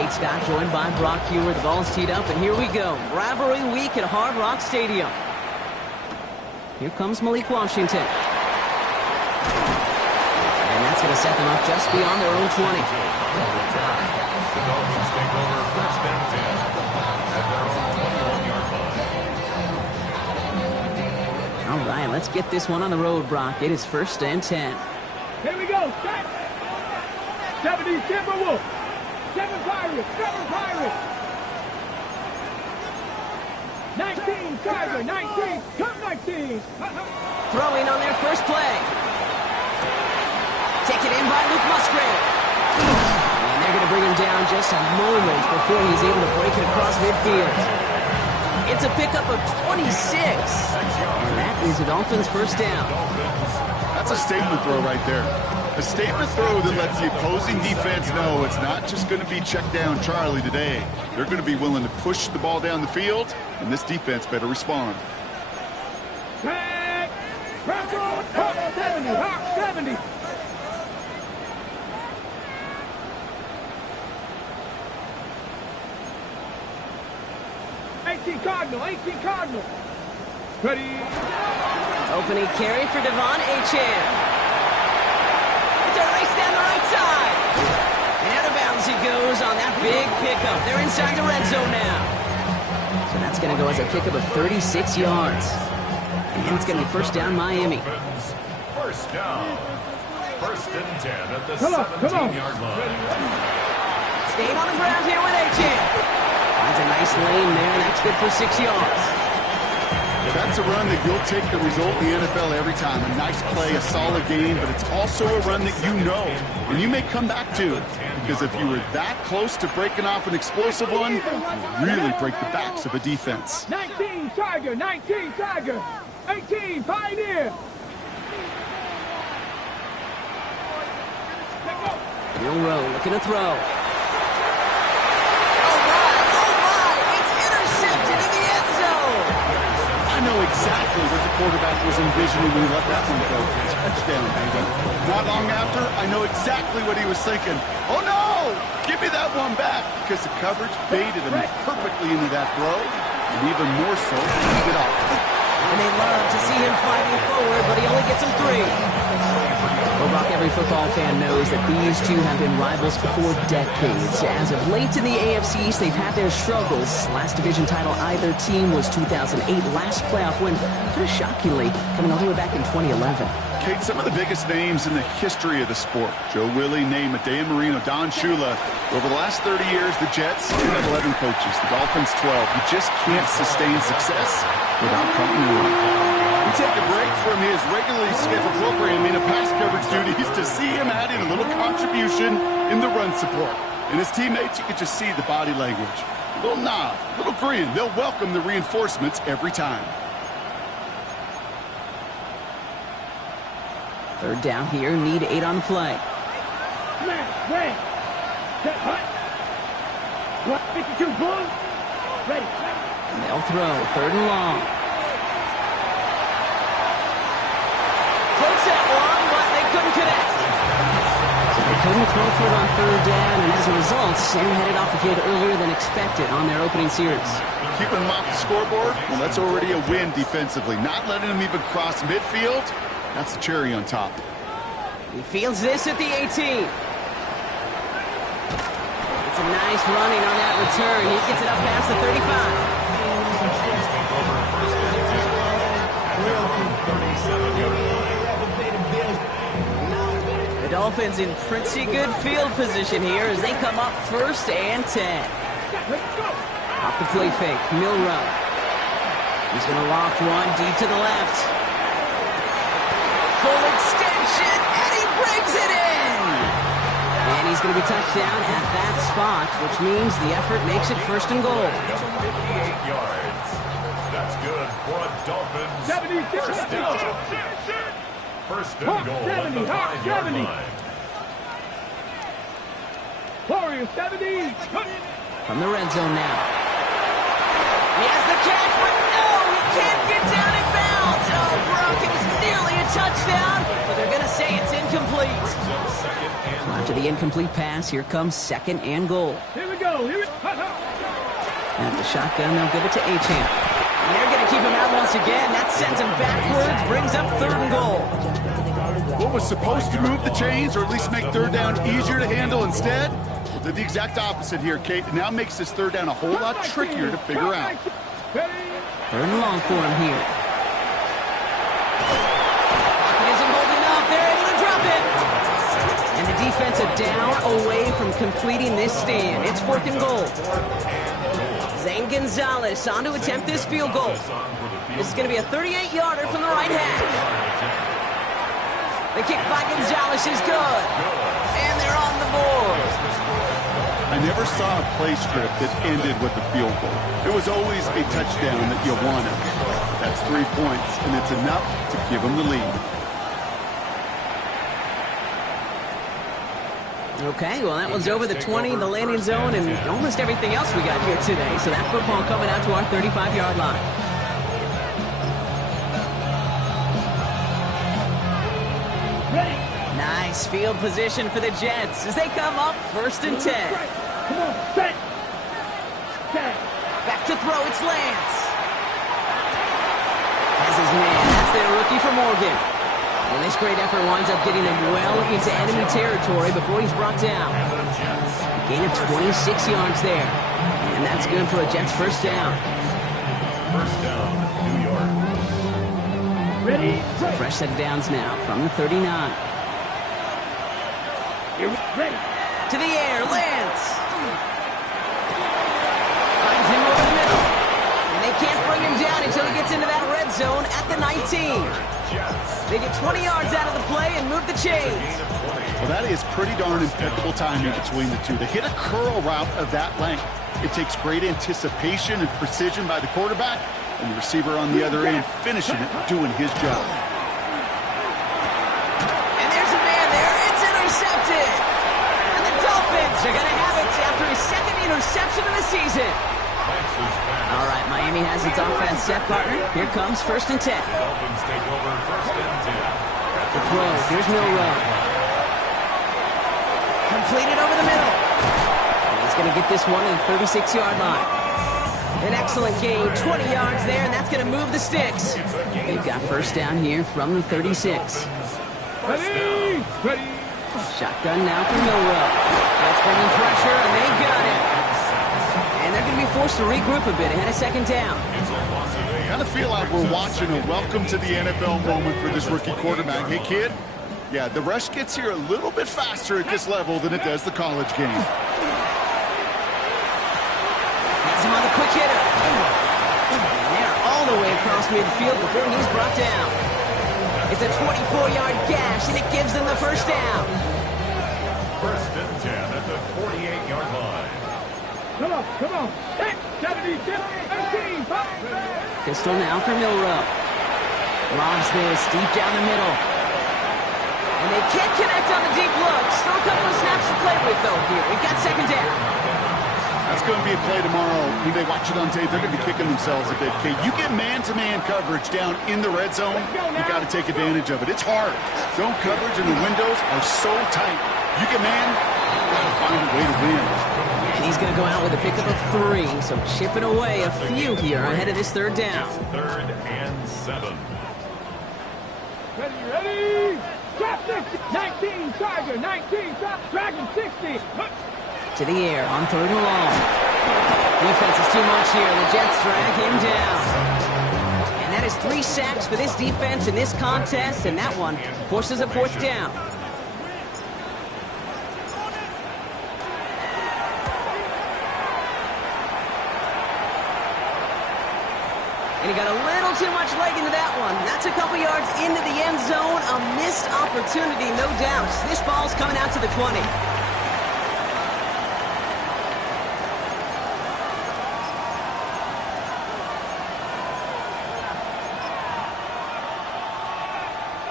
Kate Scott joined by Brock Hewer. The ball's teed up, and here we go. Rivalry week at Hard Rock Stadium. Here comes Malik Washington. And that's going to set them up just beyond their own 20. The Dolphins take over first and 10 at their own 21-yard line. All right, let's get this one on the road, Brock. It is first and 10. Here we go. 70 Timberwolves. 7 Pirates. 7 Pirates. 19 Tiger. 19. Come 19. Throwing on their first play. Taken in by Luke Musgrave. And they're going to bring him down just a moment before he's able to break it across midfield. It's a pickup of 26. And that is the Dolphins' first down. That's a statement throw right there. A statement throw that lets the opposing defense know it's not just going to be check down Charlie today. They're going to be willing to push the ball down the field, and this defense better respond. Back. Hawk 70. Hawk 70. Cardinal, 18 Cardinal. Ready. Opening carry for Devon Achane. It's a race down the right side. And out of bounds he goes on that big pickup. They're inside the red zone now. So that's going to go as a pickup of 36 yards. And it's going to be first down Miami. First down. First and 10 at the 17-yard line. Staying on the ground here with Achane. Finds a nice lane there, and that's good for 6 yards. That's a run that you'll take the result in the NFL every time. A nice play, a solid game, but it's also a run that you know, and you may come back to. Because if you were that close to breaking off an explosive one, you really break the backs of a defense. 19 Tiger, 19 Tiger, 18 Pioneer. Milroe looking to throw. I know exactly what the quarterback was envisioning when he let that one go. Touchdown, baby. Not long after, I know exactly what he was thinking. Oh, no! Give me that one back! Because the coverage baited him perfectly into that throw, and even more so, leave it off. And they love to see him fighting forward, but he only gets him 3. Well, Brock, every football fan knows that these two have been rivals for decades. As of late in the AFC East, they've had their struggles. Last division title either team was 2008. Last playoff win, kind of shockingly, coming all the way back in 2011. Kate, some of the biggest names in the history of the sport. Joe Willie, Namath, Dan Marino, Don Shula. Over the last 30 years, the Jets have 11 coaches, the Dolphins 12. You just can't sustain success without continuity. We take a break from his regularly scheduled programming of pass coverage duties to see him add in a little contribution in the run support. And his teammates, you can just see the body language. A little nod, a little grin. They'll welcome the reinforcements every time. Third down here, need 8 on the play. Smash, red. Set, hut. 52, bull. Ready. And they'll throw, third and long. Close that one, but they couldn't connect. So they couldn't throw for it on third down, and as a result, Sam headed off the field earlier than expected on their opening series. Keeping them off the scoreboard, well, that's already a win defensively. Not letting them even cross midfield, that's the cherry on top. He fields this at the 18. It's a nice running on that return. He gets it up past the 35. The Dolphins in pretty good field position here as they come up first and 10. Off the play fake, Milroe. He's going to loft one deep to the left. Full extension, and he brings it in! And he's going to be touched down at that spot, which means the effort makes it first and goal. 58 yards. That's good for a Dolphins. 76. First and goal at the 5-yard line. Warriors 70. From the red zone now. He has the catch, but no, he can't get down in bounds. Oh, Brock, it was nearly a touchdown, but they're going to say it's incomplete. So after the incomplete pass, here comes second and goal. Here we go. go. Here it. At the shotgun, they'll give it to Achane. And they're going to keep him out once again. That sends him backwards, brings up 3rd and goal. What was supposed to move the chains, or at least make 3rd down easier to handle instead, well, did the exact opposite here, Kate. It now makes this 3rd down a whole lot trickier to figure out. 3rd and long for him here. Pocket isn't holding up. They're able to drop it. And the defensive down away from completing this stand. It's 4th and goal. Zane Gonzalez on to attempt this field goal. This is going to be a 38-yarder from the right hash. The kick by Gonzalez is good. And they're on the board. I never saw a play script that ended with a field goal. It was always a touchdown that you wanted. That's 3 points, and it's enough to give them the lead. Okay, well, that one's over the 20, the landing zone, and almost everything else we got here today. So that football coming out to our 35-yard line. Nice field position for the Jets as they come up 1st and 10. Come on, set. Back to throw, it's Lance. Has his man, that's their rookie from Morgan. And this great effort winds up getting him well into enemy territory before he's brought down. A gain of 26 yards there. And that's good for a Jets 1st down. 1st down, New York. Ready. So fresh set of downs now from the 39. Ready. To the air, Lance. Finds him over the middle. And they can't bring him down until he gets into that red zone at the 19. They get 20 yards out of the play and move the chains. Well, that is pretty darn impeccable timing between the two. They hit a curl route of that length. It takes great anticipation and precision by the quarterback, and the receiver on the other end finishing it, doing his job. And there's a man there. It's intercepted. And the Dolphins are going to have it after his 2nd interception of the season. All right, Miami has its offense set, partner. Here comes 1st and 10. Dolphins take over 1st and 10. The throw. Here's Milrow. Completed over the middle. And he's going to get this one to the 36-yard line. An excellent gain, 20 yards there, and that's going to move the sticks. They've got 1st down here from the 36. Ready. Ready. Shotgun now for Milrow. That's bringing pressure, and they got it. And they're going to be forced to regroup a bit ahead of 2nd down. I kind of feel like we're watching a welcome to the NFL moment for this rookie quarterback. Hey, kid, yeah, the rush gets here a little bit faster at this level than it does the college game. Has him on the quick hitter. And they're all the way across midfield before he's brought down. It's a 24-yard gash, and it gives them the 1st down. 1st and 10 at the 48-yard line. Come on. 70, 18, 5. Pistol now for Milrow. Lobs this deep down the middle. And they can't connect on the deep look. Still a couple of snaps to play with, though, here. We've got 2nd down. That's going to be a play tomorrow. When they watch it on tape, they're going to be kicking themselves a bit. Kate, you get man-to-man coverage down in the red zone, you got to take advantage of it. It's hard. Zone coverage and the windows are so tight. You get man, you got to find a way to win. And he's going to go out with a pickup of 3, so chipping away a few here ahead of this 3rd down. 3rd and 7. Ready. Drop 60. 19, Tiger. 19, Dragon 60. To the air on 3rd and long. Defense is too much here. The Jets drag him down. And that is 3 sacks for this defense in this contest, and that one forces a 4th down. And he got a little too much leg into that one. That's a couple yards into the end zone. A missed opportunity, no doubt. This ball's coming out to the 20.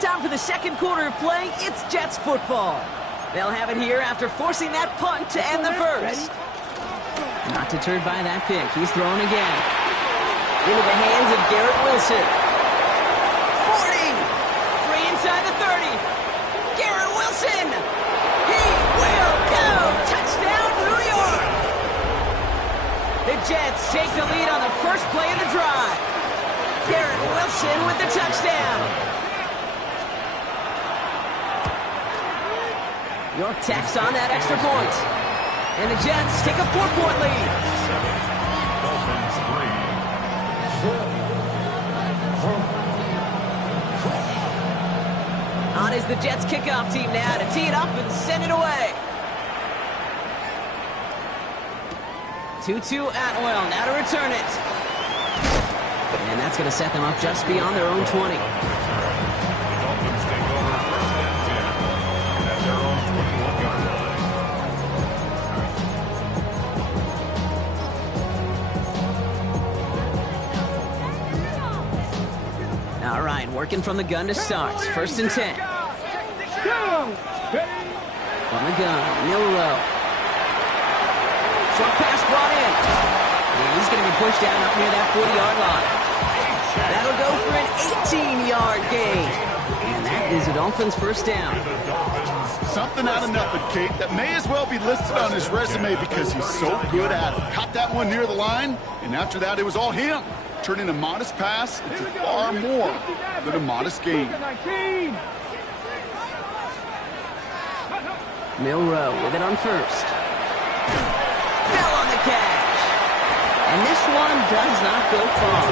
Time for the 2nd quarter of play. It's Jets football. They'll have it here after forcing that punt to end the 1st. Not deterred by that pick. He's throwing again. Into the hands of Garrett Wilson. 40. Free inside the 30. Garrett Wilson. He will go. Touchdown, New York. take the lead on the first play of the drive. Garrett Wilson with the touchdown. York tacks on that extra point. And the Jets take a 4-point lead. Dolphins 3. On is the Jets kickoff team now to tee it up and send it away. 2-2 Atwell now to return it. And that's going to set them up just beyond their own 20. The Dolphins take over first and 10 at their own 21-yard line. All right, working from the gun to start. First and 10. From the gun, Milrow. Short pass brought in. And he's going to be pushed down up near that 40-yard line. That'll go for an 18-yard gain. And that is a Dolphins first down. Something out of nothing, Kate, that may as well be listed on his resume because he's so good at it. Caught that one near the line, and after that, it was all him. Turning a modest pass into far more than a modest gain. Milrow with it on first. Fell on the catch. And this one does not go far.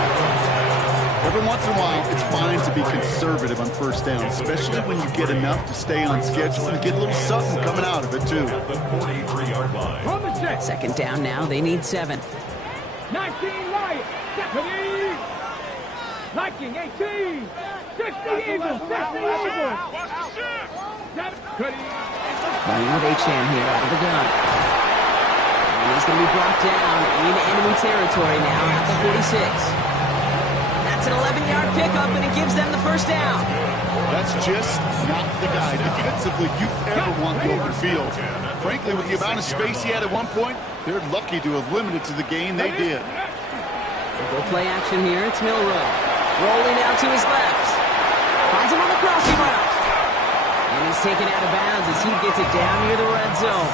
Every once in a while, it's fine to be conservative on first down, especially when you get enough to stay on schedule and get a little something coming out of it, too. At the 43-yard line. Second down now, they need 7. 19 Lions, 70. Viking 18. 60 Eagles, 60 Eagles. Running with Achane here out of the gun. And he's going to be brought down in enemy territory now at the 46. That's an 11-yard pickup, and it gives them the first down. That's just not the guy defensively you ever want the open field. Frankly, with the amount of space he had at one point, they're lucky to have limited to the gain they did. Go play action here. It's Milrow. Rolling out to his left. Finds him on the crossing route. And he's taken out of bounds as he gets it down near the red zone.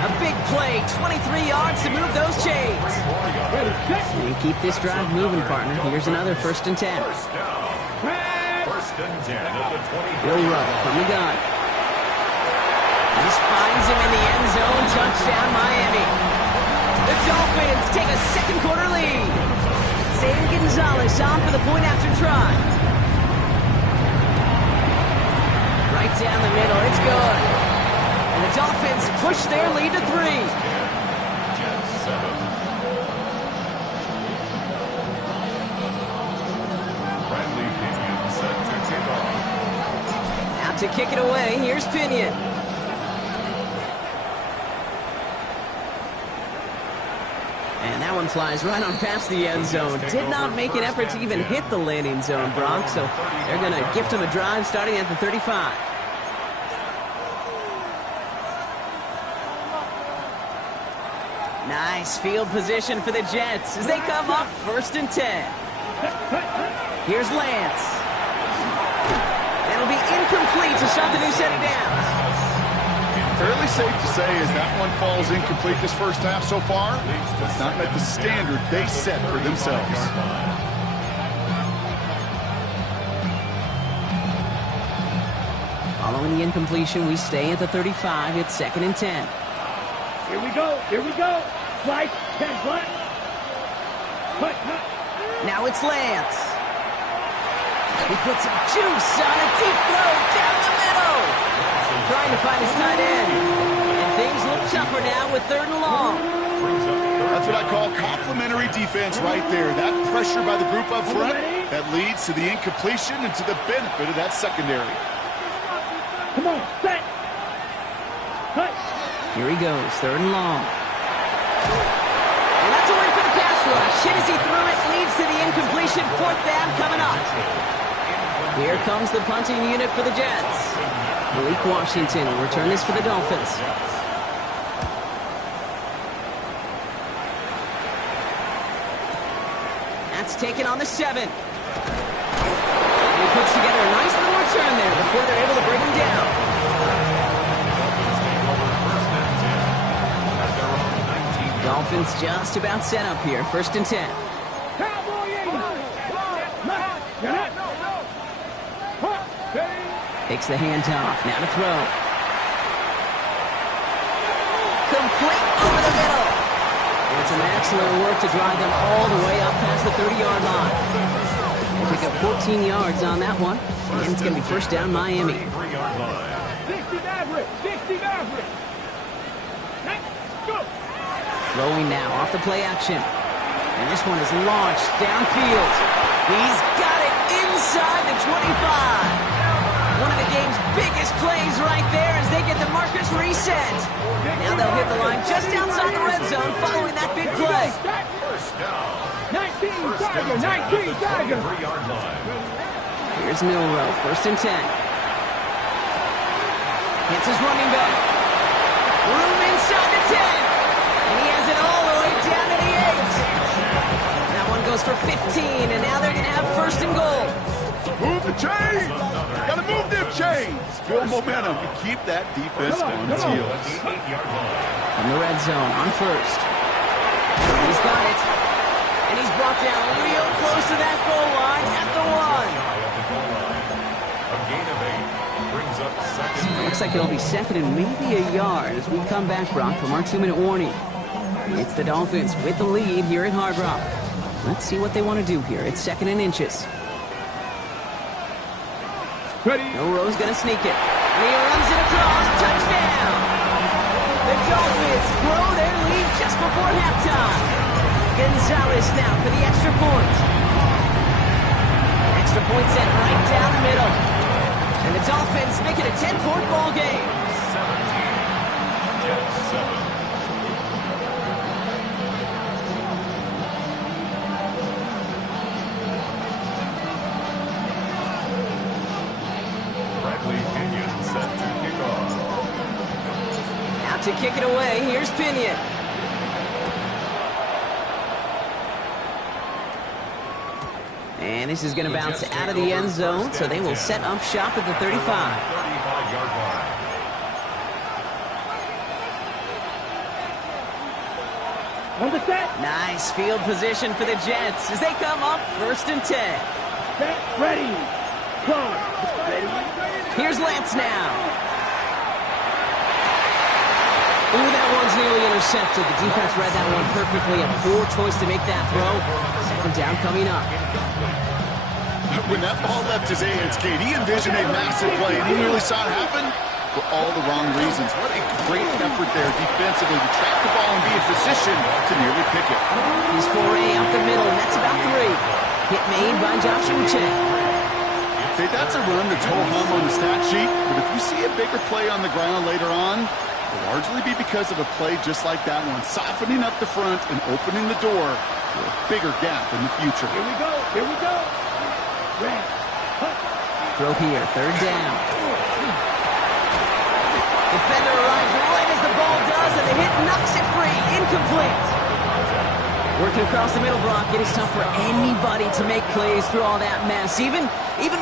A big play, 23 yards to move those chains. And keep this drive moving, partner. Here's another first and 10. First and 10 at the 20. Milrow from the gun. This finds him in the end zone. Touchdown, Miami. The Dolphins take a second quarter lead. Zane Gonzalez on for the point after try. Right down the middle, it's good. And the Dolphins push their lead to 3. Jets 7. Bradley Pinion set to kick off. Out to kick it away, here's Pinion. And that one flies right on past the end zone. Did not make an effort to even hit the landing zone, Brock. So they're going to gift him a drive starting at the 35. Nice field position for the Jets as they come up first and 10. Here's Lance. That'll be incomplete to start the new set of downs. Fairly safe to say as that one falls incomplete this first half so far, it's not met the standard they set for themselves. Following the incompletion, we stay at the 35. It's second and 10. Here we go, here we go. Slice, 10 flat. Cut. Now it's Lance. He puts some juice on a deep throw down the middle. Trying to find his tight end. And things look tougher now with 3rd and long. That's what I call complimentary defense right there. That pressure by the group up front, that leads to the incompletion and to the benefit of that secondary. Come on, set. Cut. Here he goes, 3rd and long. And that's a win for the pass rush. Hit as he threw it, leads to the incompletion. 4th down coming up. Here comes the punting unit for the Jets. Malik Washington will return this for the Dolphins. That's taken on the 7. He puts together a nice little return there before they're able to bring him down. Dolphins just about set up here. 1st and 10. Takes the handoff. Now to throw. Complete over the middle. And some excellent work to drive them all the way up past the 30-yard line. And pick up 14 yards on that one. And it's going to be 1st down Miami. 60 Maverick. 60 Maverick. Go. Throwing now off the play action. And this one is launched downfield. He's got it inside the 25. One of the game's biggest plays right there as they get the markers reset. Now they'll hit the line just outside the red zone following that big play. 19 Tiger. 19 Tiger. Here's Milrow. 1st and 10. Hits his running back. Room inside the 10. And he has it all the way down to the 8. That one goes for 15, and now they're going to have 1st and goal. Move the chains! Gotta move them chains! Build momentum and keep that defense on its heels. From the red zone on 1st. He's got it. And he's brought down real close to that goal line at the 1. A gain of 8 brings up 2nd. Looks like it'll be 2nd and maybe a yard as we come back, Brock, from our 2-minute warning. It's the Dolphins with the lead here at Hard Rock. Let's see what they want to do here. It's 2nd and inches. Milrow's going to sneak it. And he runs it across. Touchdown! The Dolphins grow their lead just before halftime. Gonzalez now for the extra point. Extra point set right down the middle. And the Dolphins make it a 10-point ball game. 17. Jets 7. To kick it away, here's Pinion. And this is going to bounce out of the end zone, so they will set up shop at the 35. 35-yard line. On the set. Nice field position for the Jets as they come up 1st and 10. Set. Ready. Close. Ready. Here's Lance now. Ooh, that one's nearly intercepted. The defense read that one perfectly. A poor choice to make that throw. 2nd down coming up. When that ball left his hands, Kate, he envisioned a massive play, and he nearly saw it happen for all the wrong reasons. What a great effort there defensively to track the ball and be in position to nearly pick it. He's foray up the middle, and that's about 3. Hit made by Josh Uche. Kate, that's a run that's ho-hum on the stat sheet, but if you see a bigger play on the ground later on, it'll largely be because of a play just like that one, softening up the front and opening the door for a bigger gap in the future. Here we go. Here we go. Red. Throw here, 3rd down. Defender arrives right as the ball does, and the hit knocks it free. Incomplete. Working across the middle block, it is tough for anybody to make plays through all that mess, even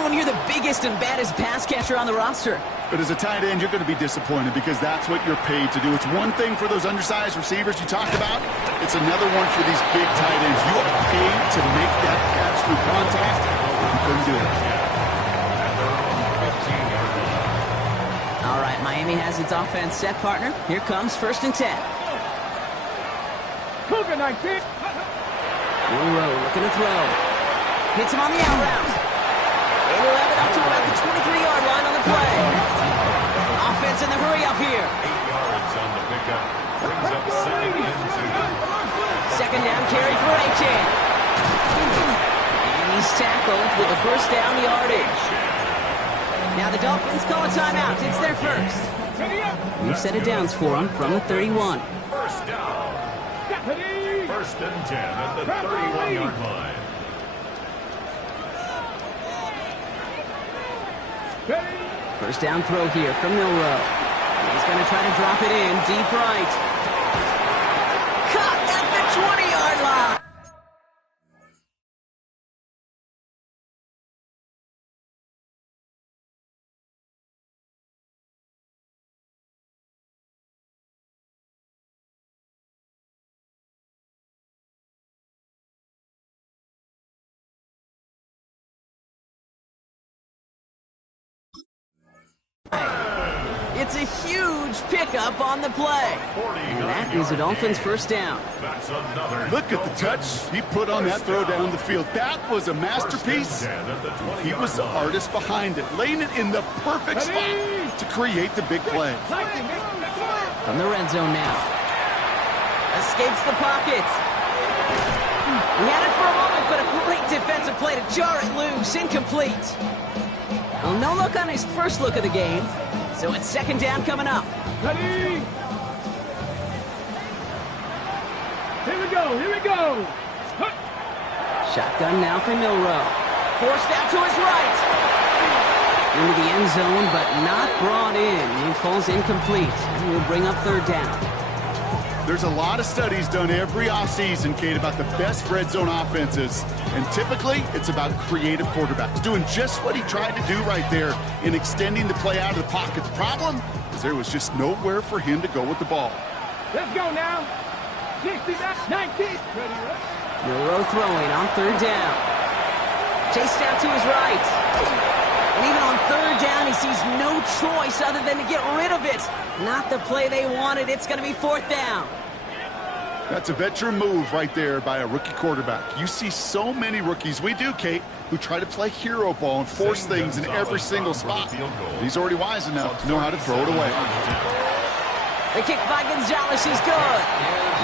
when you're the biggest and baddest pass catcher on the roster. But as a tight end, you're going to be disappointed because that's what you're paid to do. It's one thing for those undersized receivers you talked about. It's another one for these big tight ends. You are paid to make that catch through contact. You couldn't do it. All right, Miami has its offense set, partner. Here comes 1st and 10. Cougar 19. Milrow looking to throw. Hits him on the out route. And he'll have it up to about the 23-yard line on the play. Offense in the hurry up here. 8 yards on the pickup. Brings up 2nd and 2. 2nd down carry for Achan. And he's tackled with the 1st down yardage. Now the Dolphins call a timeout. It's their 1st. We've set it downs for them from the 31. 1st down. 1st and 10 at the 31-yard line. First down throw here from Milrow. He's going to try to drop it in deep right. Caught at the 20-yard line. It's a huge pickup on the play. And that is a Dolphins first down. That's another. Look at the touch he put on that throw down the field. That was a masterpiece. He was the artist behind it, laying it in the perfect spot to create the big play. From the red zone now. Escapes the pocket. He had it for a moment, but a great defensive play to jar it loose. Incomplete. Well, no look on his first look of the game. So it's second down coming up. Ready? Here we go, here we go. Shotgun now for Milrow. Forced out to his right. Into the end zone, but not brought in. It falls incomplete. And will bring up third down. There's a lot of studies done every offseason, Kate, about the best red zone offenses. And typically, it's about creative quarterbacks, doing just what he tried to do right there in extending the play out of the pocket. The problem is there was just nowhere for him to go with the ball. Let's go now. 60, 19. Milrow throwing on third down. Chased out to his right. And even on third down, he sees no choice other than to get rid of it. Not the play they wanted. It's going to be fourth down. That's a veteran move right there by a rookie quarterback. You see so many rookies, we do, Kate, who try to play hero ball and force things in every single spot. He's already wise enough to know how to throw it away. The kick by Gonzalez is good.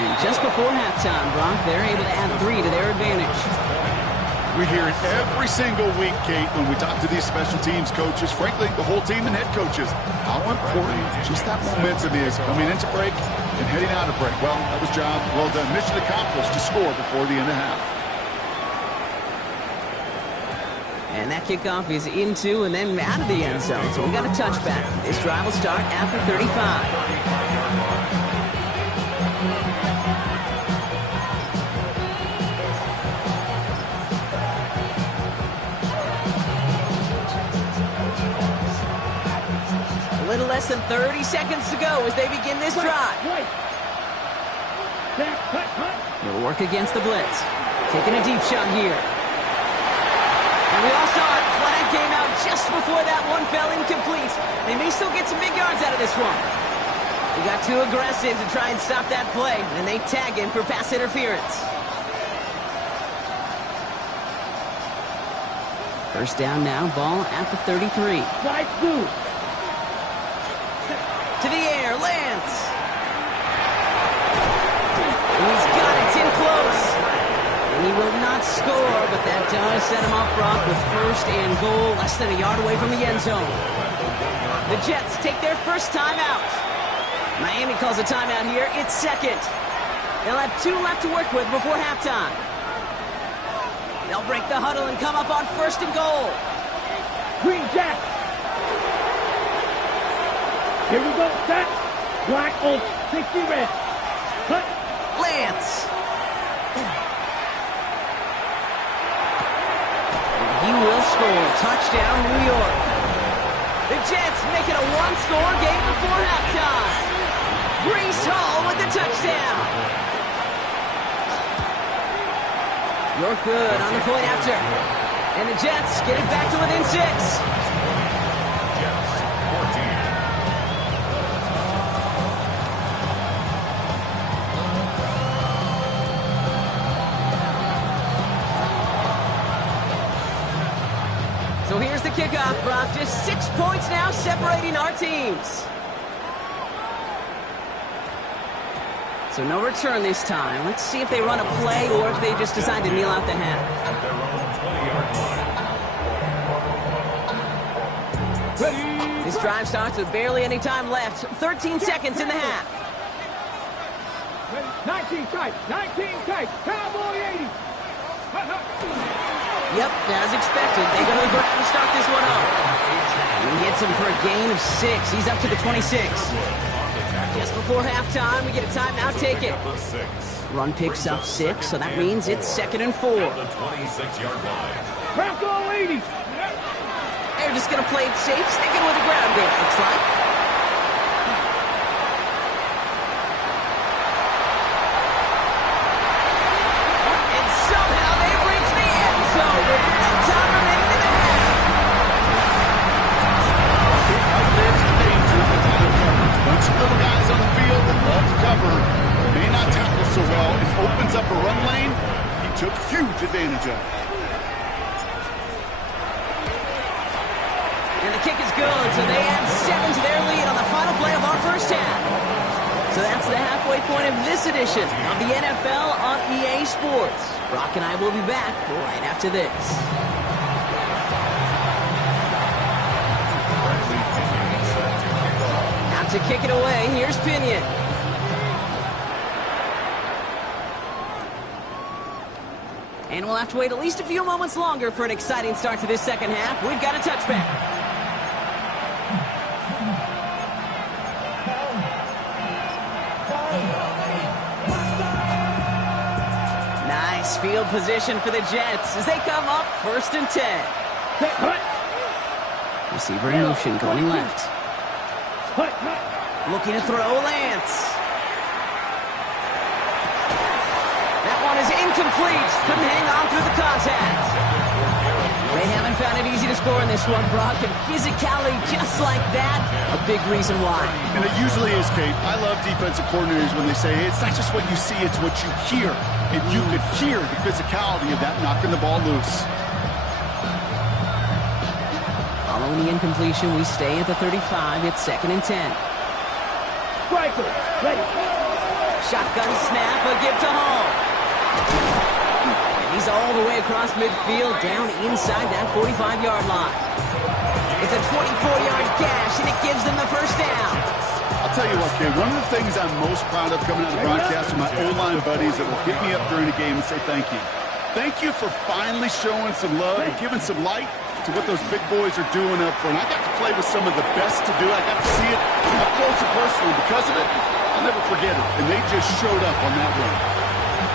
And just before halftime, Brock, they're able to add 3 to their advantage. We hear it every single week, Kate, when we talk to these special teams coaches, frankly, the whole team and head coaches, how important just that momentum is coming into break and heading out of break. Well, that was job well done. Mission accomplished to score before the end of half. And that kickoff is into and then out of the end zone. So we got a touchback. This drive will start after 35. A little less than 30 seconds to go as they begin this drive. They'll work against the blitz. Taking a deep shot here. And we all saw it. Flag came out just before that one fell incomplete. They may still get some big yards out of this one. He got too aggressive to try and stop that play, and they tag him for pass interference. First down now, ball at the 33. Side two. To the air, Lance. And he's got it in close. And he will not score, but that does set him up, Brock, with first and goal, less than a yard away from the end zone. The Jets take their first timeout. Miami calls a timeout here. It's second. They'll have 2 left to work with before halftime. They'll break the huddle and come up on first and goal. Green Jack. Here we go, set. Black on 60 red. Cut. Lance. He will score. Touchdown, New York. The Jets make it a 1-score game before halftime. Breece Hall with the touchdown. You're good on the point after. And the Jets get it back to within 6. So here's the kickoff, Brock. Just 6 points now separating our teams. So no return this time. Let's see if they run a play or if they just decide to kneel out the half. At their own 20-yard line. Ready. This drive starts with barely any time left. 13 seconds in the half. 19 tight. 19 tight. Cowboy 80. Yep, as expected. They go to the ground to start this one off. He hits him for a gain of 6. He's up to the 26. Just before halftime, we get a timeout taken. Run picks up 6, so that means it's 2nd and 4. The 26-yard line. Bronco 80. They're just going to play it safe, sticking with the ground game, looks like. And somehow they've reached the end zone with no time remaining in the half. Amidst danger, the little guys on the field that love to cover, may not tackle so well, and opens up a run lane he took huge advantage of. And the kick is good, so they add 7 to their lead on the final play of our first half. So that's the halfway point of this edition of the NFL on EA Sports. Brock and I will be back right after this. Now to kick it away, here's Pinion. And we'll have to wait at least a few moments longer for an exciting start to this second half. We've got a touchback. Nice field position for the Jets as they come up 1st and 10. Receiver in motion going left. Looking to throw Lance. That one is incomplete. Couldn't hang on through the contact. They haven't found it easy to score in this one, Brock, and physicality just like that, a big reason why. And it usually is, Kate. I love defensive coordinators when they say, hey, it's not just what you see, it's what you hear. And you could hear the physicality of that knocking the ball loose. Following the incompletion, we stay at the 35. It's 2nd and 10. Striker, ready. Shotgun snap, a give to Hall. And he's all the way across midfield, down inside that 45-yard line. It's a 24-yard gash, and it gives them the first down. I'll tell you what, kid, one of the things I'm most proud of coming out of the broadcast are my O-line buddies that will hit me up during a game and say thank you. Thank you for finally showing some love and giving some light to what those big boys are doing up front. I got to play with some of the best to do. I got to see it up close and personal. Because of it, I'll never forget it. And they just showed up on that one.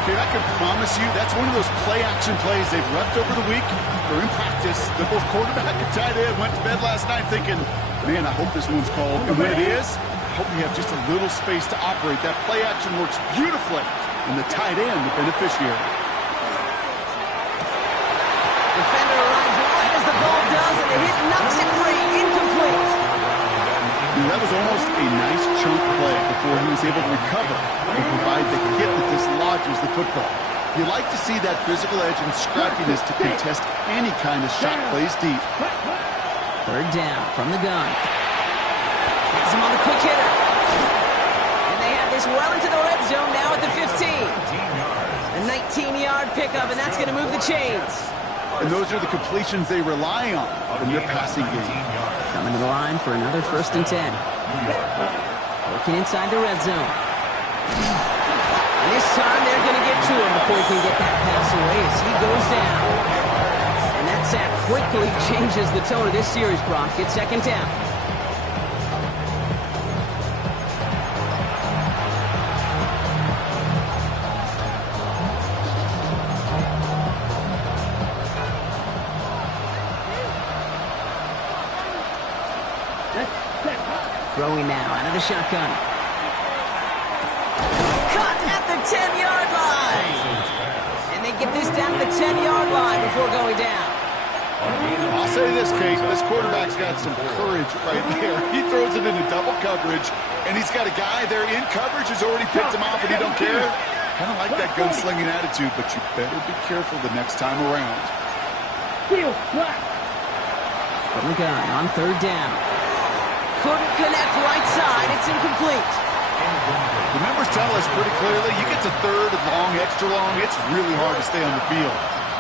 Okay, I can promise you that's one of those play-action plays they've left over the week during practice. The both quarterback and tight end went to bed last night thinking, man, I hope this one's called. And when it is, I hope we have just a little space to operate. That play-action works beautifully, and the tight end, the beneficiary. Defender arrives right as the ball does, and the hit knocks it free. Incomplete. That was almost a nice chunk play before he was able to recover and provide the hit that dislodges the football. You like to see that physical edge and scrappiness to contest any kind of shot plays deep. 3rd down from the gun. Has him on the quick hitter. And they have this well into the red zone now at the 15. A 19-yard pickup, and that's going to move the chains. And those are the completions they rely on from their passing game. Coming to the line for another 1st and 10. Working inside the red zone. And this time they're going to get to him before he can get that pass away as he goes down. And that sack quickly changes the tone of this series, Brock. It's 2nd down. Throwing now out of the shotgun. Cut at the 10-yard line. And they get this down to the 10-yard line before going down. I'll say this, Kate. This quarterback's got some courage right there. He throws it into double coverage, and he's got a guy there in coverage who's already picked him off, and he don't care. Kind of like that gunslinging attitude, but you better be careful the next time around. From the gun on 3rd down. Couldn't connect right side. It's incomplete. The numbers tell us pretty clearly, you get to 3rd and long, extra long, it's really hard to stay on the field.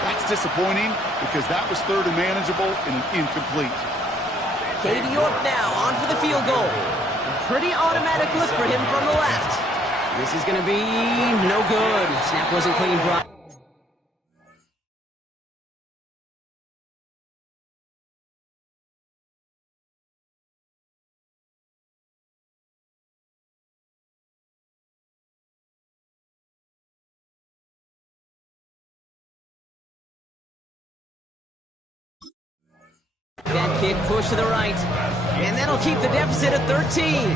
That's disappointing because that was 3rd and manageable and an incomplete. Katie York now on for the field goal. A pretty automatic look for him from the left. This is going to be no good. Snap wasn't clean, Brock. That kick push to the right, and that'll keep the deficit at 13.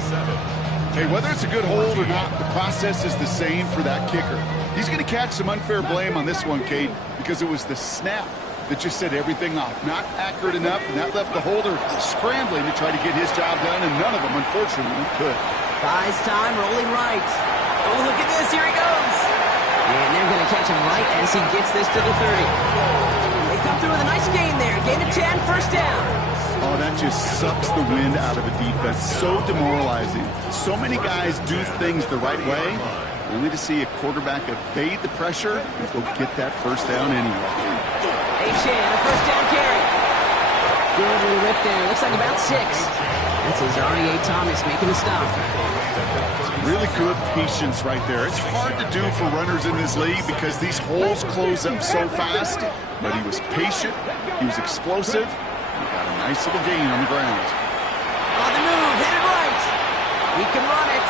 Hey, whether it's a good hold or not, the process is the same for that kicker. He's going to catch some unfair blame on this one, Kate, because it was the snap that just set everything off. Not accurate enough, and that left the holder scrambling to try to get his job done, and none of them, unfortunately, could. Buys time, rolling right. Oh, look at this. Here he goes. And they're going to catch him right as he gets this to the 30. They come through with a nice gain there. Gain of 10, first down. Oh, that just sucks the wind out of a defense. So demoralizing. So many guys do things the right way, only to see a quarterback evade the pressure and go get that first down anyway. A-Chan, a first down carry. Good little rip there. Looks like about 6. That's Azari A. Thomas making a stop. Really good patience right there. It's hard to do for runners in this league because these holes close up so fast. But he was patient. He was explosive. He got a nice little gain on the ground. On the move, hit it right. He can run it.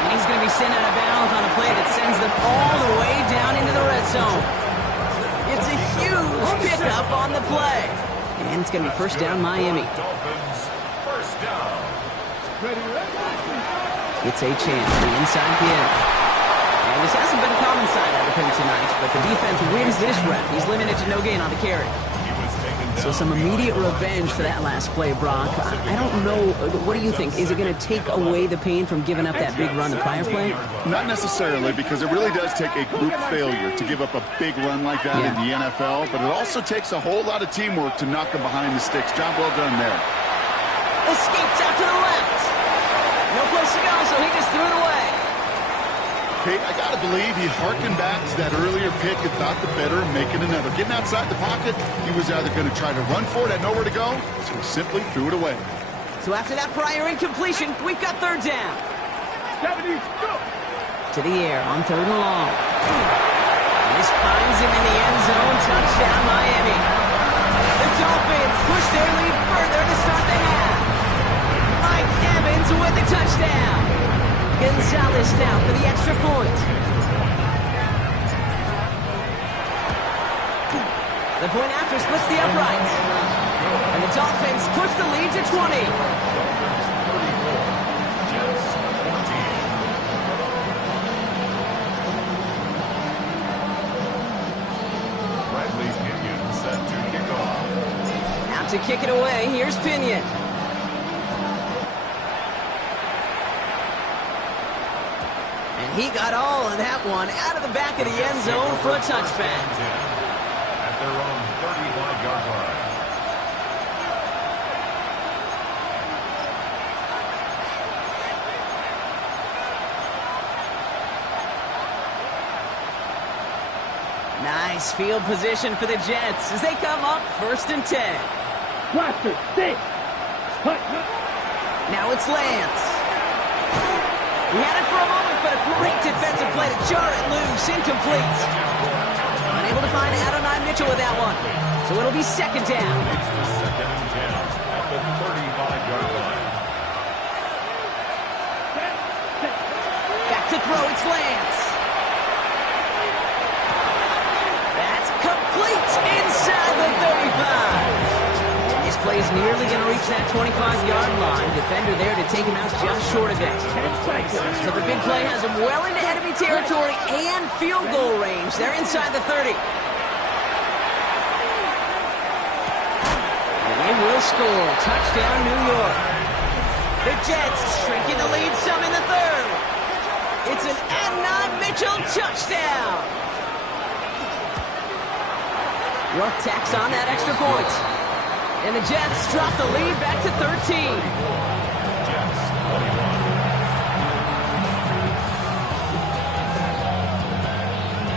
And he's going to be sent out of bounds on a play that sends them all the way down into the red zone. It's a huge pickup on the play. And it's going to be first down Miami. Dolphins, first down. It's A-Chan, the inside kid. And this hasn't been a common side out of him tonight, but the defense wins this rep. He's limited to no gain on the carry. So some immediate revenge for that last play, Brock. I don't know. What do you think? Is it going to take away the pain from giving up that big run the prior play? Not necessarily, because it really does take a group failure to give up a big run like that in the NFL, but it also takes a whole lot of teamwork to knock him behind the sticks. Job well done there. Escapes out to the left. No place to go, so he just threw it away. Kate, I got to believe he harkened back to that earlier pick and thought the better of making another. Getting outside the pocket, he was either going to try to run for it, had nowhere to go, so he simply threw it away. So after that prior incompletion, we've got third down. 70, go! To the air on third and long. This finds him in the end zone. Touchdown, Miami. The Dolphins push their lead further to start the half. Mike Evans with the touchdown. Gonzalez now for the extra point. The point after splits the uprights. And the Dolphins push the lead to 20. Bradley Pinion set to kick off. Out to kick it away, here's Pinion. He got all of that one out of the back of the end zone for a touchback. At their own 35-yard line. Nice field position for the Jets as they come up first and 10. Blaster, stay! Now it's Lance. He had it for a moment, but a great defensive play to jar it loose, incomplete. Unable to find Adonai Mitchell with that one. So it'll be second down. It's the second and 10 at the 35-yard line. Back to throw, it's Lance. That's complete inside the 35. This play is nearly going to reach that 25-yard line. Defender there to take him out just short of it. So the big play has him well into enemy territory and field goal range. They're inside the 30. And they will score. Touchdown, New York. The Jets shrinking the lead some in the third. It's an Adonai Mitchell touchdown. York tacks on that extra point. And the Jets drop the lead back to 13. Jets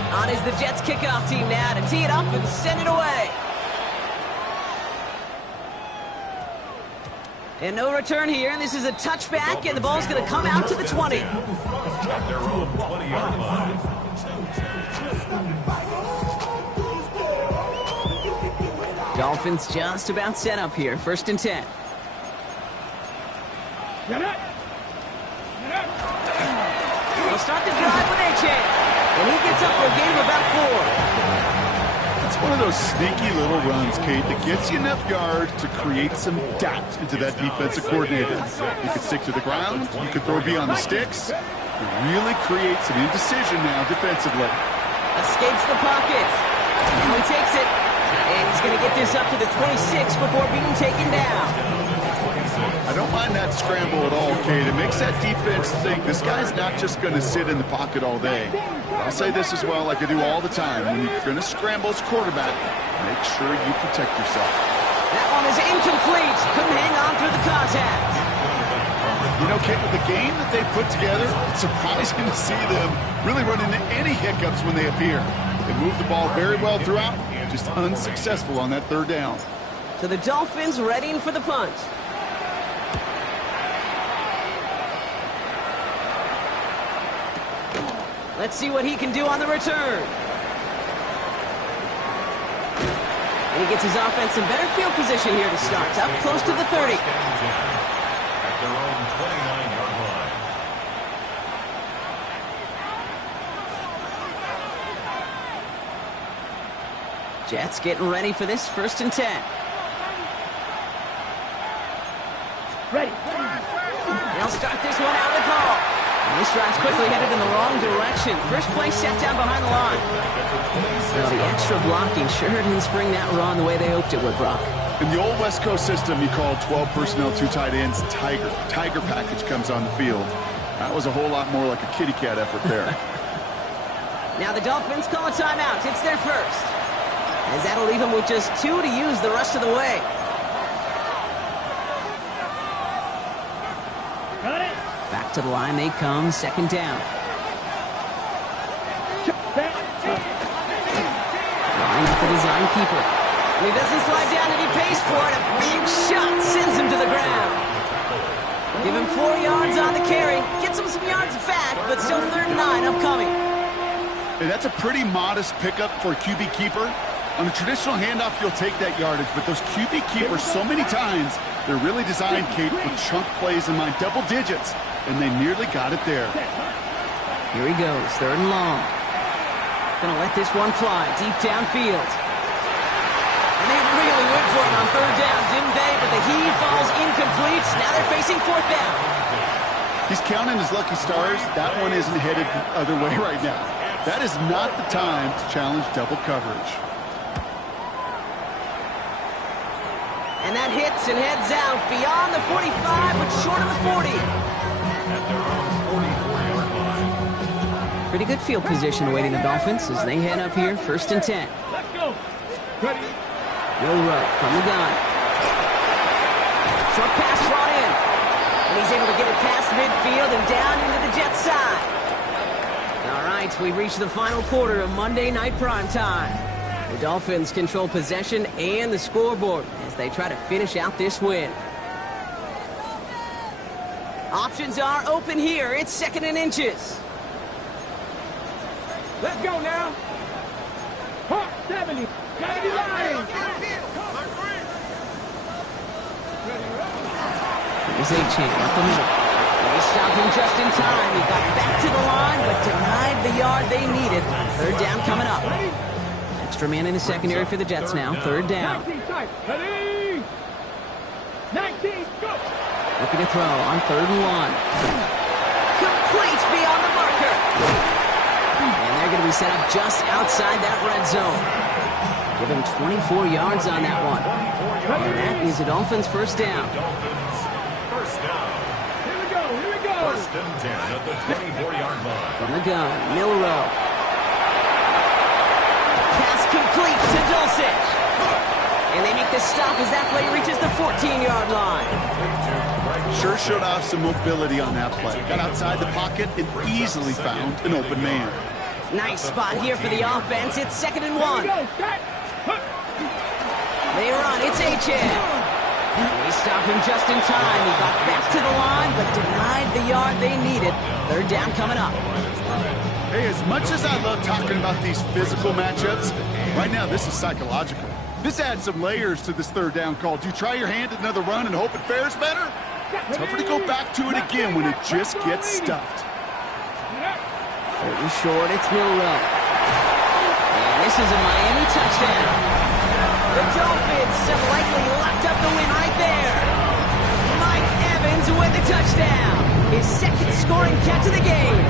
21. On is the Jets kickoff team now to tee it up and send it away. And no return here. This is a touchback, and the ball's going to come out to the 20. At their own 20-yard line. Dolphins just about set up here. First and 10. They'll start the drive with A-Chan. And he gets up for a gain of about 4. It's one of those sneaky little runs, Kate, that gets you enough yards to create some doubt into that defensive coordinator. You could stick to the ground. You could throw beyond the sticks. You really create some indecision now defensively. Escapes the pocket. Now he takes it. And he's going to get this up to the 26 before being taken down. don't mind that scramble at all, Kate. It makes that defense think this guy's not just going to sit in the pocket all day. I'll say this as well, like I do all the time. When you're going to scramble as quarterback, make sure you protect yourself. That one is incomplete. Couldn't hang on through the contact. You know, Kate, with the game that they put together, it's surprising to see them really run into any hiccups when they appear. They move the ball very well throughout, just unsuccessful on that third down. So the Dolphins readying for the punt. Let's see what he can do on the return. And he gets his offense in better field position here to start. Up close to the 30. At their own 29-yard line. Jets getting ready for this 1st and 10. Ready. They'll start this one out with Hall. And this drive's quickly headed in the wrong direction. First play set down behind the line. Well, the extra blocking sure didn't spring that run the way they hoped it would, Brock. In the old West Coast system, you call 12 personnel, 2 tight ends, Tiger. Tiger package comes on the field. That was a whole lot more like a kitty cat effort there. Now the Dolphins call a timeout. It's their first. As that'll leave them with just 2 to use the rest of the way. Got it. Back to the line they come, 2nd down. Line up the design keeper. And he doesn't slide down and he pays for it. A big shot sends him to the ground. Give him 4 yards on the carry. Gets him some yards back, but still 3rd and 9 upcoming. Hey, that's a pretty modest pickup for a QB keeper. On a traditional handoff, you'll take that yardage, but those QB keepers, so many times, they're really designed, Kate, for chunk plays in my double digits, and they nearly got it there. Here he goes, 3rd and long. Gonna let this one fly deep downfield. And they really went for it on 3rd down, didn't they? But the heave falls incomplete. Now they're facing 4th down. He's counting his lucky stars. That one isn't headed the other way right now. That is not the time to challenge double coverage. And that hits and heads out beyond the 45, but short of the 40. At their own 44-yard line. Pretty good field position awaiting the Dolphins as they head up here, 1st and 10. Let's go. Ready. No run from the gun. Short pass brought in. And he's able to get it past midfield and down into the Jets side. All right, we reached the final quarter of Monday Night Primetime. The Dolphins control possession and the scoreboard as they try to finish out this win. Options are open here. It's 2nd and inches. Let's go now. Hawk 70. 70 line. Here's A-Chain up the middle. They stopped him just in time. He got back to the line, but denied the yard they needed. 3rd down coming up. Extra man in the secondary for the Jets now. 3rd down. 19 tight. Ready. 19. Go. Looking to throw on 3rd and 1. Complete beyond the marker. And they're going to be set up just outside that red zone. Give him 24 yards on that one. And that is the Dolphins' 1st down. Dolphins, 1st down. Here we go. Here we go. 1st and 10 at the 24-yard line. From the gun, Milrow. Pass complete to Dulcich. And they make the stop as that play reaches the 14-yard line. Sure showed off some mobility on that play. Got outside the pocket and easily found an open man. Nice spot here for the offense. It's 2nd and 1. Go. Set. They run. It's A-Chan. They stop him just in time. He got back to the line, but denied the yard they needed. 3rd down coming up. Hey, as much as I love talking about these physical matchups, right now this is psychological. This adds some layers to this 3rd down call. Do you try your hand at another run and hope it fares better? Tougher to go back to it again when it just gets stuffed. 3rd and short, it's Milrow. And this is a Miami touchdown. The Dolphins have likely locked up the win right there. Mike Evans with the touchdown. His 2nd scoring catch of the game.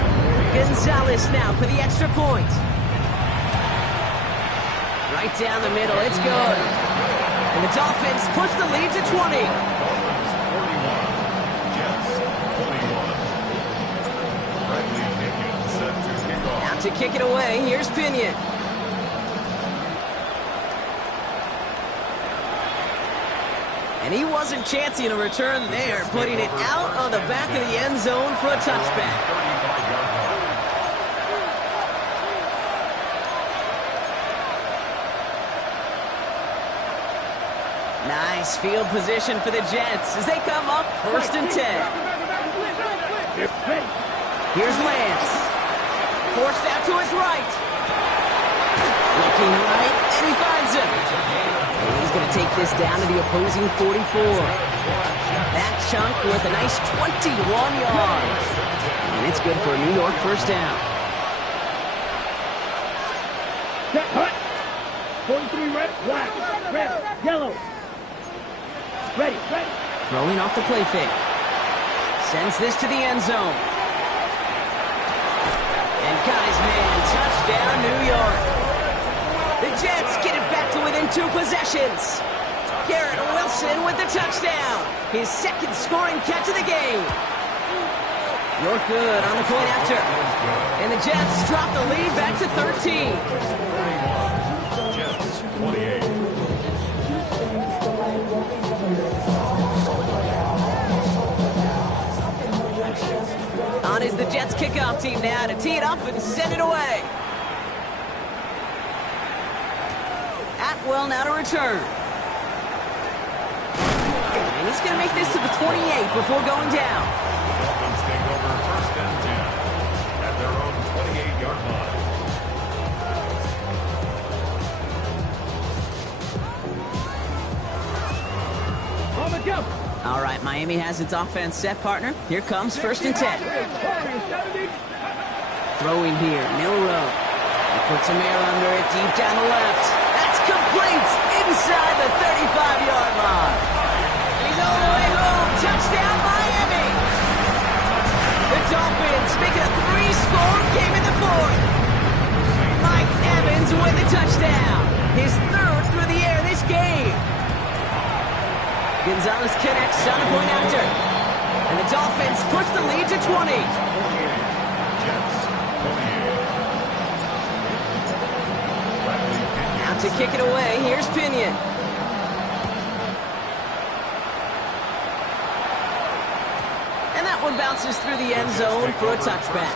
Gonzalez now for the extra point. Right down the middle, it's good. And the Dolphins push the lead to 20. Out to kick it away, here's Pinion. And he wasn't chancing a return there, putting it out on the back of the end zone for a touchback. Nice field position for the Jets as they come up 1st and 10. Here's Lance. Forced out to his right. Looking right, and he finds him. And he's going to take this down to the opposing 44. That chunk with a nice 21 yards. And it's good for a New York first down. Set, hut. 43 red, black, red, yellow. Ready. Throwing off the play fake. Sends this to the end zone. And got his man. Touchdown, New York. The Jets get it back to within 2 possessions. Garrett Wilson with the touchdown. His second scoring catch of the game. York good on the point after. And the Jets drop the lead back to 13. Jets 28. On is the Jets kickoff team now to tee it up and send it away. Atwell now to return. And he's going to make this to the 28 before going down. Dolphins take over 1st and 10 at their own 28-yard line. On the jump. All right, Miami has its offense set, partner. Here comes 1st and 10. Throwing here, Milrow. He puts some air under it, deep down the left. That's complete inside the 35-yard line. He's all the way home. Touchdown, Miami. The Dolphins make it a 3-score game in the 4th. Mike Evans with the touchdown. His 3rd through the air this game. Gonzalez connects on the point after. And the Dolphins push the lead to 20. Out to kick it away, here's Pinion. And that one bounces through the end zone for a touchback.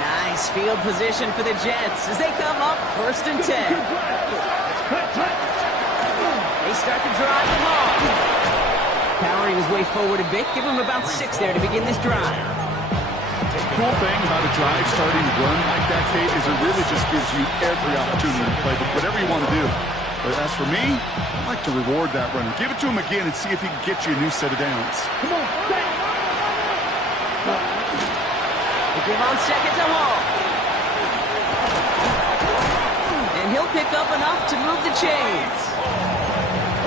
Nice field position for the Jets as they come up 1st and 10. They start to drive the ball. Powering his way forward a bit. Give him about 6 there to begin this drive. Cool thing about a drive starting to run like that, Kate, is it really just gives you every opportunity to play whatever you want to do. But as for me, I like to reward that runner. Give it to him again and see if he can get you a new set of downs. Come on, stay. They give on 2nd to Hall. And he'll pick up enough to move the chains.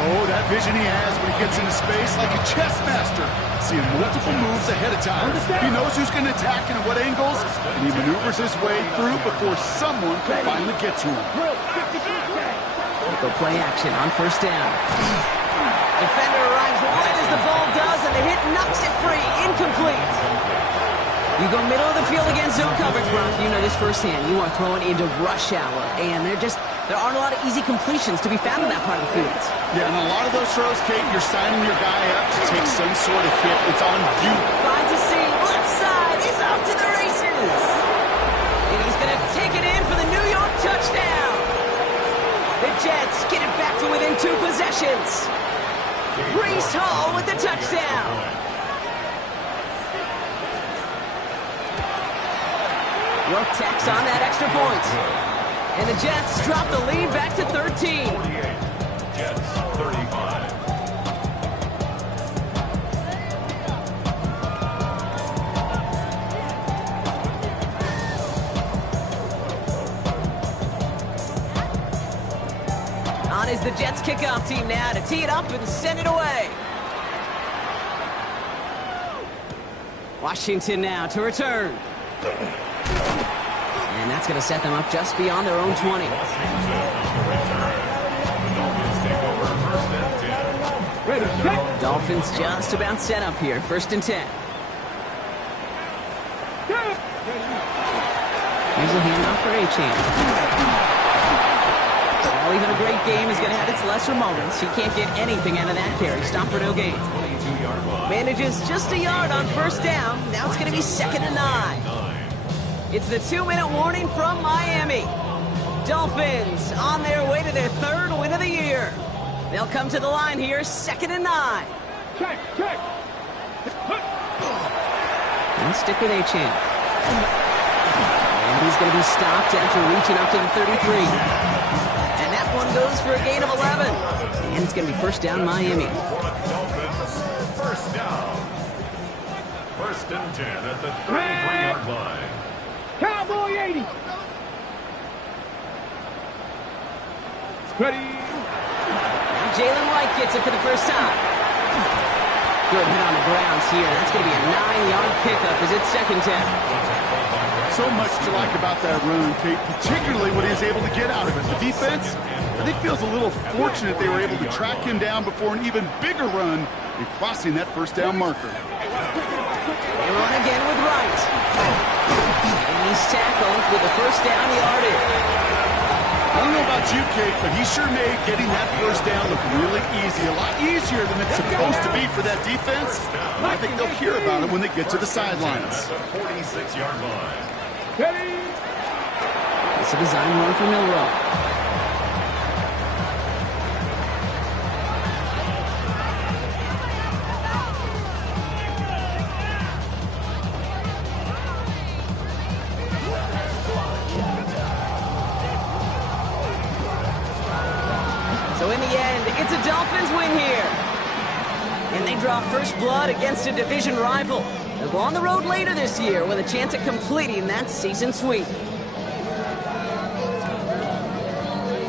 Oh, that vision he has when he gets into space like a chess master. Seeing multiple moves ahead of time. He knows who's going to attack and at what angles, and he maneuvers his way through before someone can finally get to him. Go play action on 1st down. Defender arrives right as the ball does, and the hit knocks it free. Incomplete. You go middle of the field against zone coverage, Brock. You know this firsthand. You are throwing into rush hour, and there aren't a lot of easy completions to be found in that part of the field. Yeah, and a lot of those throws, Kate, you're signing your guy up to take some sort of hit. It's on you. Finds a seam. Left side. He's off to the races. And he's going to take it in for the New York touchdown. The Jets get it back to within 2 possessions. Breece Hall with the touchdown. York tacks on that extra point. And the Jets drop the lead back to 13. 48. Jets 35. On is the Jets kickoff team now to tee it up and send it away. Washington now to return. And that's going to set them up just beyond their own 20. Ready, set. Dolphins just about set up here. 1st and 10. Here's a handoff for A-Chain. Well, even a great game is going to have its lesser moments. He can't get anything out of that carry. Stop for no gain. Manages just a yard on first down. Now it's going to be 2nd and 9. It's the 2-minute warning from Miami. Dolphins on their way to their 3rd win of the year. They'll come to the line here, 2nd and 9. Check. And stick with A-Chain. And he's going to be stopped after reaching up to the 33. And that one goes for a gain of 11. And it's going to be first down Miami. First down. 1st and 10 at the 33-yard line. Cowboy 80. Ready. And Jalen White gets it for the first time. Good hit on the grounds here. That's going to be a 9-yard pickup as it's 2nd down. So much to like about that run, Kate, particularly what he was able to get out of it. The defense, I think, feels a little fortunate they were able to track him down before an even bigger run in crossing that first down marker. They run again with Wright. And he's tackled with the first down yardage. I don't know about you, Kate, but he sure made getting that first down look really easy. A lot easier than it's supposed to be for that defense. And I think they'll hear about it when they get to the sidelines. 46-yard line. Ready. It's a design run for Milrow. So in the end, it's a Dolphins win here. And they draw first blood against a division rival. They'll go on the road later this year with a chance at completing that season sweep.